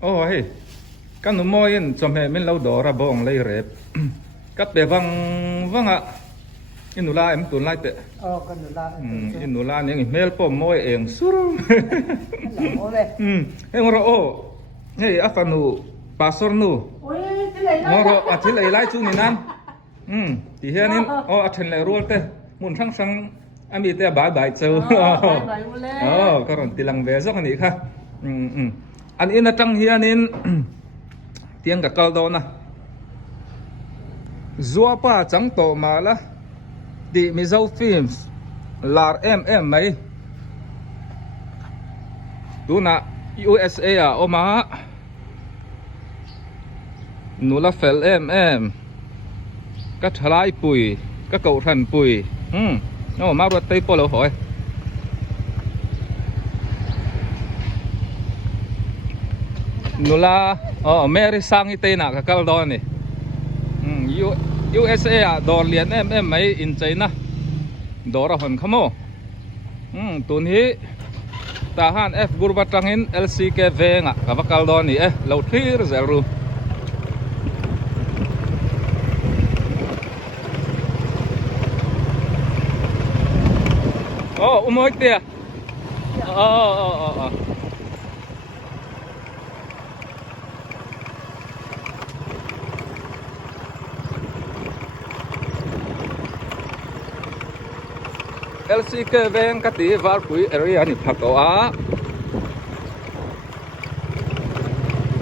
Ôi, các nó môi in cho mẹ mình lâu đó ra bông lấy rệp. Các bé văng ạ. In nụ la em tuần lại tệ. Kan nula. In nụ la những mail po môi em suru. Lamo le. Em ngoro ô. Hey, apa nu pastor nu. Oi, tilai na. Ngoro atil ay lai chu ni nan. Thì hiện in atin lại ruột tệ. Muốn sang sang ami tệ bye bye châu. Bye mo le. Karon tilang beso kan ikha. An ina tang hian in tiang ka kaldo na zua pa chang to mala di mizo films lar mai tuna USA a oma nula fel ka thalai pui ka kau than pui no ma ruat tei polo hoi nula Mary sang ite na kakal do ni USA a dor lian mai in China dora hon khamo tun hi ta han F gurba tangin LCK venga kabakal do ni lo thir zeru umoy tia LCK veng kati var pui area ni phatoa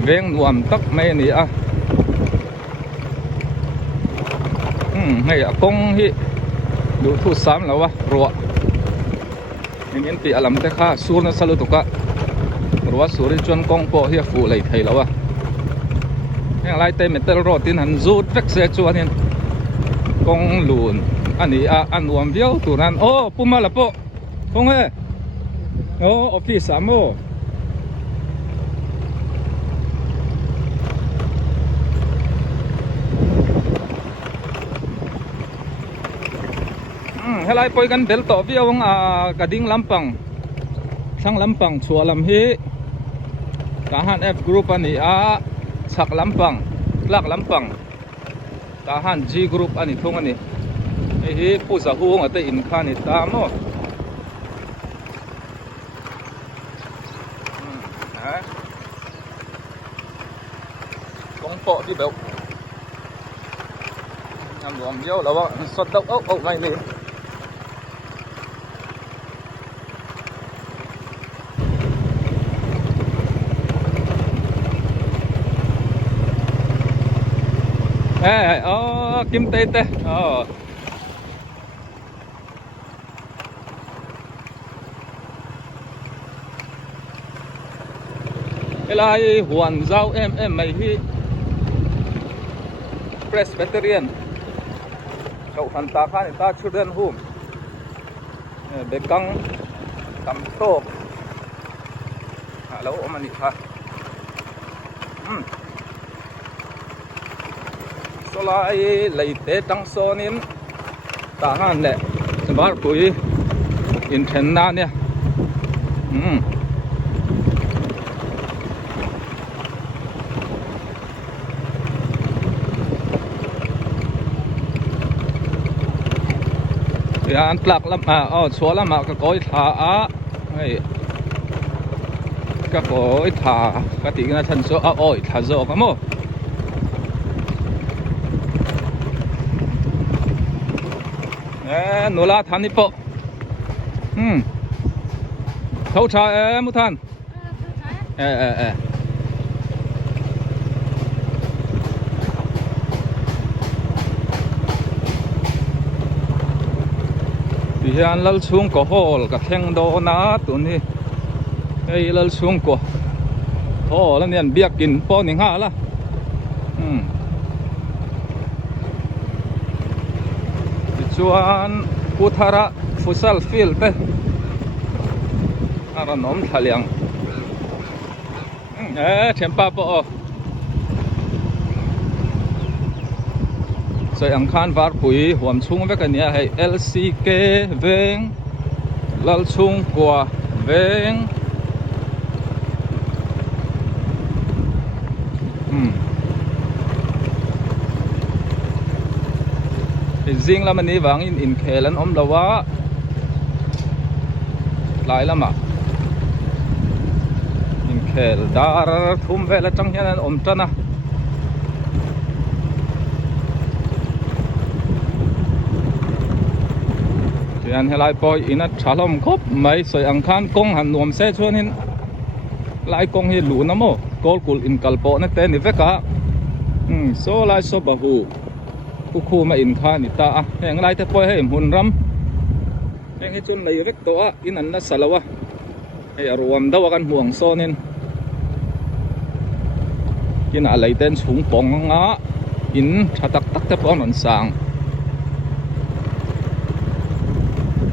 veng nuam tak mai ni a hei a kong hi du thu sam lawa ro nin pi alam te kha sur na salu tuka ro suri chon kong po hi fu lei thei lawa heng lai te metal ro tin han zut vek se chuan hin kong lun ani a anuam viau turan puma la po kong he office amo helai poi kan bel to viau kading lampang sang lampang chua lam hi ka han F group ani a chak lampang lak lampang ka han G group ani thong ani hi pu sa huang ate in khani ta mo kong po đi béo làm luồng vô là bao sốt đậu ốc này nè kim tê tê lai huan zau mai hi Presbyterian cậu phần ta khai ta children home bekang tam to halo omani kha so lai leite tang sonin ta han le bar pui in then na ne an plak lam chua lam ka koi tha hei ka koi tha ka ti na than so oi tha zo ka mo nula thani po thâu cha mu than hian lal chung ko hol ka theng do na tun hi ei lal chung ko hol an biakin po ning ha la chuan puthara futsal field te ara nom thaliang thempa po soi ang khan var pui huam chung vek ania hei LCK veng lal chung kwa veng riêng là mình đi vắng in khé lần om đầu á lại lắm à in khé đã thum về là trong nhà này om chân à thì anh hay lại coi in á trả lòng khóc mấy sợi ăn khan công hành nuông xe chuan hin lại công hi lũ namo call cul in kalpo na tên đi về cả số lại số bảo hù khu mà in khan đi ta hẹn lại thế coi hay hun ram hẹn cái chun lấy vết to in anh na salawa hay ruam đâu kan huang so nên cái nào lấy tên súng bóng ngã in chặt tắc tắc tép on sang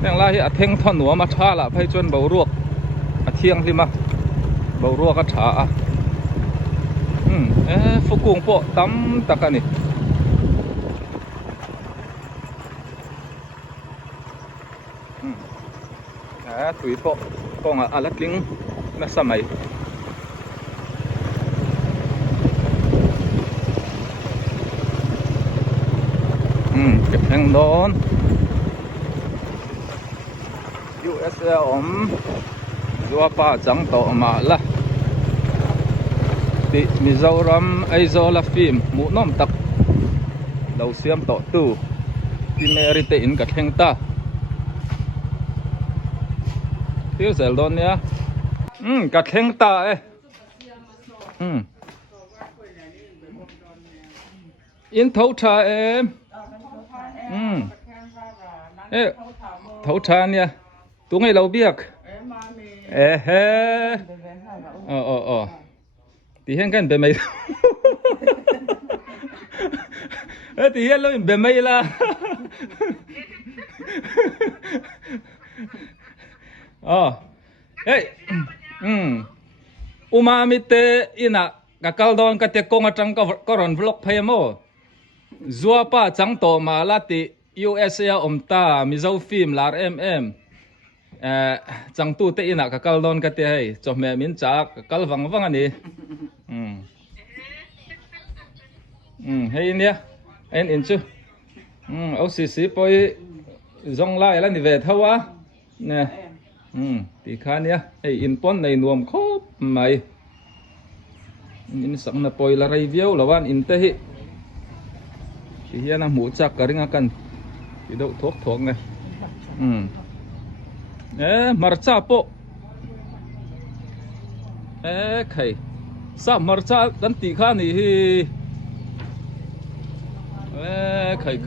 hẹn lại à theng thon nua mà cha là phải chun bầu ruột thiêng thì mà bầu ruột cái cha phục cung po tắm tắc anh tụi po con alat ling na samay cái thằng đó USA om dua pa chẳng to mà là thì Mizoram Aizola phim mũ nom tắc đầu xiêm to tu thì merite in cái thằng ta thiếu dẻo đòn nhá cả khen ta ấy in thấu trà em ê thấu trà nha tụi ngay lâu biết he thì hiện cái bên mày thì hiện lâu bên mày là umami te ina kakaldon ka te konga chang ka ron vlog phai mo zua pa chang to ma la ti USA omta mizo film lar chang tu te ina kakaldon ka te hai cho me min cha kal wang wang ani hei nia en in chu OCC poi zong lai la ni ve thawa nè thì khá nhá in pon này nuông khốp mày in sẵn là poi là review là van in te hi thì hiện là mũ chắc cái ring akan thì đậu thuốc này marcha po khay sa marcha dan ti kha ni hi khay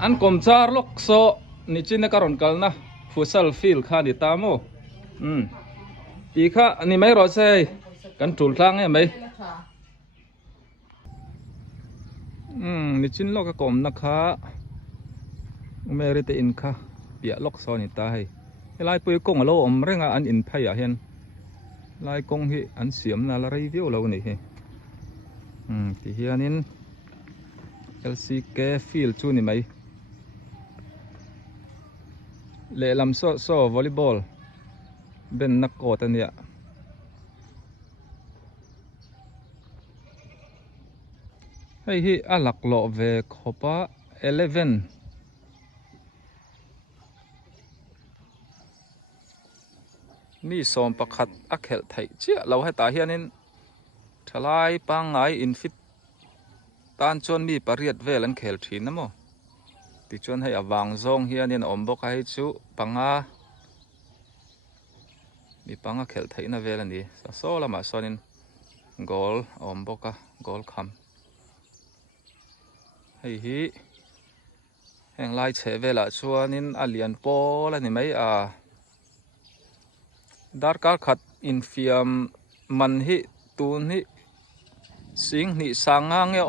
an kom char lok so ni chin na karon kalna futsal field kha ni tamo ti kha ani mai ro sei kan tul thang e mai ni chin lok ka kom na kha merite in kha pia lok so ni ta hai lai pui kong lo om renga an in phai a hen lai kong hi an siam na la review lo ni he ti hianin LCK field chu ni mai le lam so volleyball ben nak ko tania hei hi alak lo ve khopa 11 mi som pakhat akhel thai chia lo hai ta hianin thalai pangai infit tan chon mi pariat vel an khel thin namo ti chon hai awang zong hianin ombok hai chu panga mi panga khel theina vel ani sa so lama sonin goal omboka goal kham hei hi heng lai che vela chuanin alian pol ani mai darkar khat infiam man hi tun hi sing ni sanga nge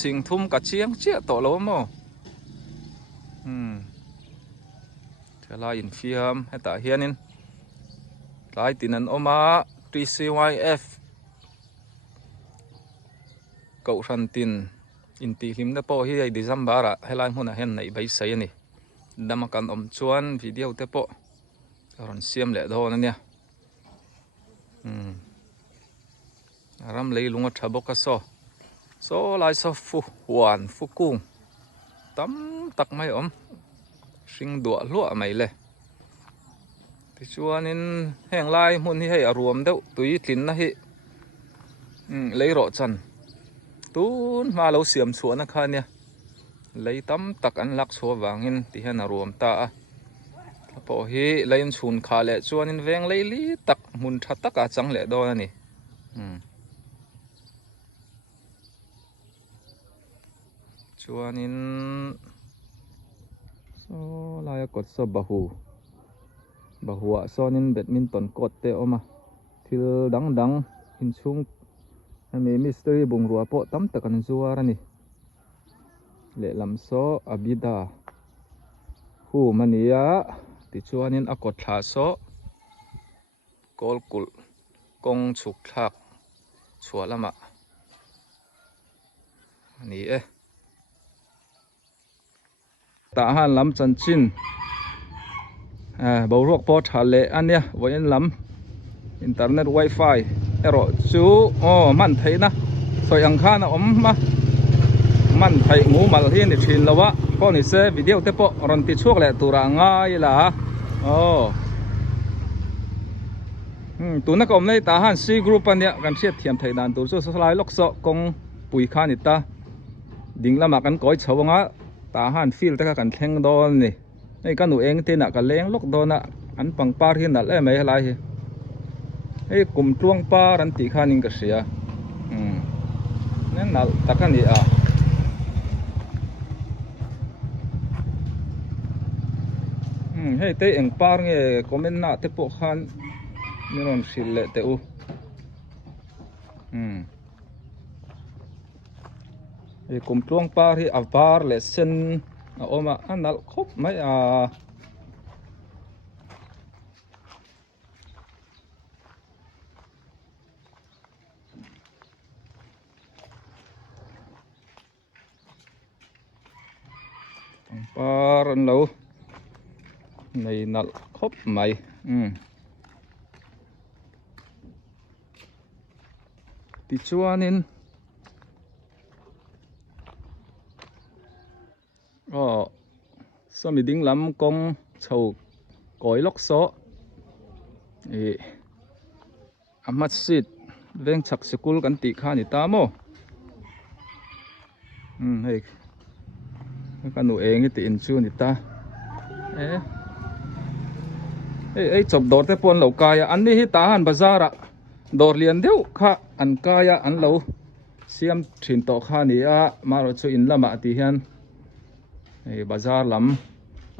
sing thum ka chiang chia to lo mo thala infiam heta hianin lai tinan oma TCYF cậu ran tin in ti hlim na po hi December helai huna hen nei bai sai ani damakan om chuan video te po ron siam le do na nia ram lei lunga thaboka so lai so fu huan fu kung tam tak mai om sing dua lua mai le ti chuanin heng lai mun hi hei aruam deuh tui tlin na hi lei ro chan tun ma lo siam chuana kha nia lei tam tak an lak chhuwa wangin ti hian aruam ta a po hi lein chhun kha le chuanin veng lei li tak mun tha taka chang le do na ni chuanin so lai kot so bahu a sonin badminton court te oma thil dang in chung ami mystery bungrua po tam takan zuar ani le lam so abida hu mania ti chuanin a kot thla so kolkul kong chuk thak chhualama ani ta han lam chan chin bo rok po thale ania voin lam internet wifi ero chu man theina soi ang khana om ma man thai ngu mal hi ni thin lawa ko ni se video te po ron ti chuak le tura ngai la tu na kom nei ta han c group ania kan siat thiam thai dan tur chu salai lok so kong pui kha ni ta ding lama kan koi chawanga ta han feel ta kan thleng don ni ei kanu eng te na ka leng lok dona an pangpar hi nal mai halai hi ei kum tluang par an ti khanin ka sia nen nal takani a hei te eng par nge comment na te po khan ni ron sil le te u ei kum tluang par hi avar le sen a oma anal khop mai a par an lo nei nal khop mai ti chuanin so mi ding lam kong chho koi lok so amat sit veng chak sikul kan ti kha ni ta mo hei kanu eng ti in chu ni ta ei chop dor te pon lo kaya an ni hi ta han bazara dor lian deuh kha an kaya an lo siam thin to kha ni a maro chu in lama ti hian ei bazar lam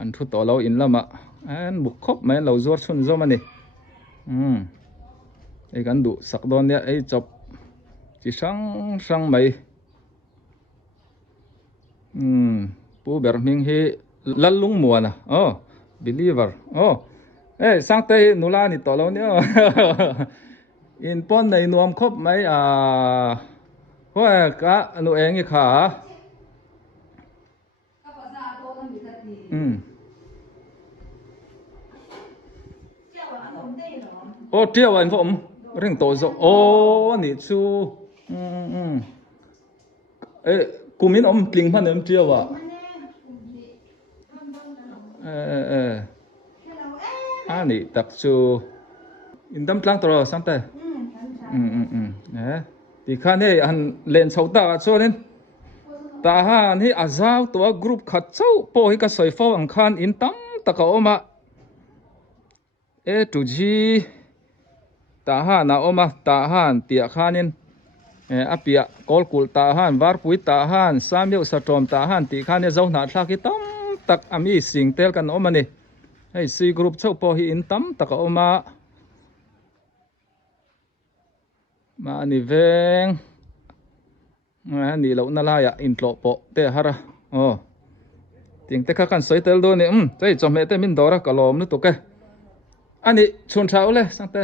an thu to lo in lama an buk khop mai lo zuar chun zo mani ei kan du sak don ya ei chop chi sang mai pu ber ming hi lalung muana believer sang te nula ni to lo ni in pon nei nuam khop mai hoa ka anu eng hi kha tiêu anh phụng rình tổ rộng nị chu cú miến ông kinh phan em tiêu nị đặc chu in đâm lang tro sang tay thì khan này anh lên sâu ta cho nên ta han hi azau to group khat chau po hi ka soi fo ang khan in tam taka oma to ji ta han na oma ta han tia khanin apia kolkul ta han varpui ta han samyeu satrom ta han ti khan ne zo na thla ki tam tak ami singtel kan oma ni hei si group chau po hi in tam taka oma ma ni veng ni lo na la ya in tlo po te hara ting te kha kan soi tel do ni chei chome te min dora kalom nu to ke ani chun thau le sang te